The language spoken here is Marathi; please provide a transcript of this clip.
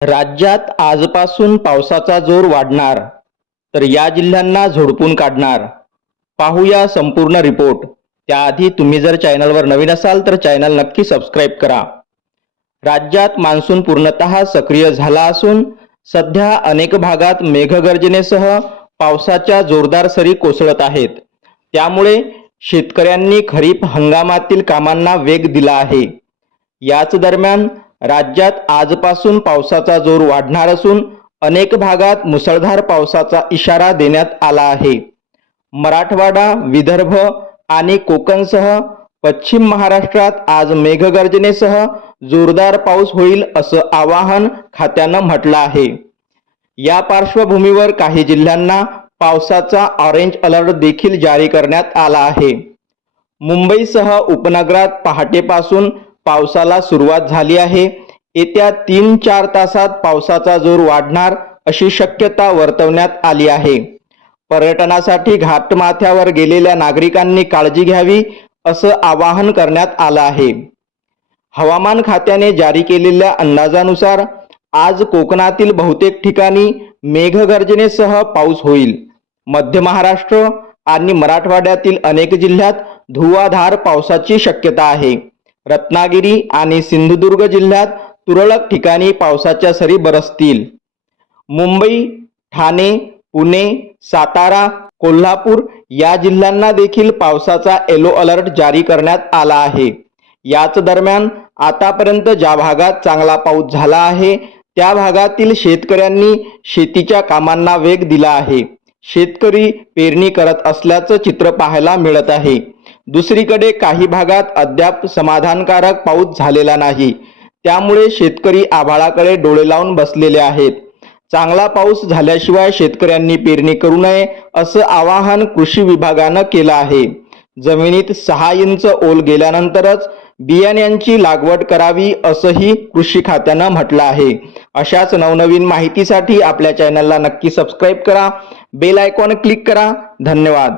राज्यात आजपासून पावसाचा जोर वाढणार तर या जिल्ह्यांना झोडपून काढणार. पाहूया संपूर्ण रिपोर्ट. त्याआधी तुम्ही जर चॅनलवर नवीन असाल तर चॅनल नक्की सबस्क्राईब करा. राज्यात मान्सून पूर्णतः सक्रिय झाला असून सध्या अनेक भागात मेघगर्जनेसह पावसाच्या जोरदार सरी कोसळत आहेत. त्यामुळे शेतकऱ्यांनी खरीप हंगामातील कामांना वेग दिला आहे. याच दरम्यान राज्यात आजपासून पावसाचा जोर वाढणार असून अनेक भागात मुसळधार पावसाचा इशारा देण्यात आला आहे. मराठवाडा विदर्भ आणि कोकणसह पश्चिम महाराष्ट्रात आज मेघगर्जनेसह जोरदार पाऊस होईल असं आवाहन खात्यानं म्हटलं आहे. या पार्श्वभूमीवर काही जिल्ह्यांना पावसाचा ऑरेंज अलर्ट देखील जारी करण्यात आला आहे. मुंबईसह उपनगरात पहाटेपासून पावसाला सुरुवात झाली आहे. येत्या तीन चार तासात पावसाचा जोर वाढणार अशी शक्यता वर्तवण्यात आली आहे. पर्यटनासाठी घाटमाथ्यावर गेलेल्या नागरिकांनी काळजी घ्यावी असं आवाहन करण्यात आलं आहे. हवामान खात्याने जारी केलेल्या अंदाजानुसार आज कोकणातील बहुतेक ठिकाणी मेघगर्जनेसह पाऊस होईल. मध्य महाराष्ट्र आणि मराठवाड्यातील अनेक जिल्ह्यात धुवाधार पावसाची शक्यता आहे. रत्नागिरी आणि सिंधुदुर्ग जिल्ह्यात तुरळक ठिकाणी पावसाच्या सरी बरसतील. मुंबई ठाणे पुणे सातारा कोल्हापूर या जिल्ह्यांना देखील पावसाचा येलो अलर्ट जारी करण्यात आला आहे. याच दरम्यान आतापर्यंत ज्या भागात चांगला पाऊस झाला आहे त्या भागातील शेतकऱ्यांनी शेतीच्या कामांना वेग दिला आहे. शेतकरी पेरणी करत असल्याचं चित्र पाहायला मिळत आहे. दुसरीकडे काही भागात अद्याप समाधानकारक पाऊस झालेला नाही. त्यामुळे शेतकरी आभाळाकडे डोळे लावून बसलेले आहेत. चांगला पाऊस झाल्याशिवाय शेतकऱ्यांनी पेरणी करू नये असं आवाहन कृषी विभागानं केलं आहे. जमिनीत सहा इंच ओल गेल्यानंतरच बियाण्यांची लागवड करावी असंही कृषी खात्यानं म्हटलं आहे. अशाच नवनवीन माहितीसाठी आपल्या चॅनलला नक्की सबस्क्राईब करा बेल आयकॉन क्लिक करा. धन्यवाद.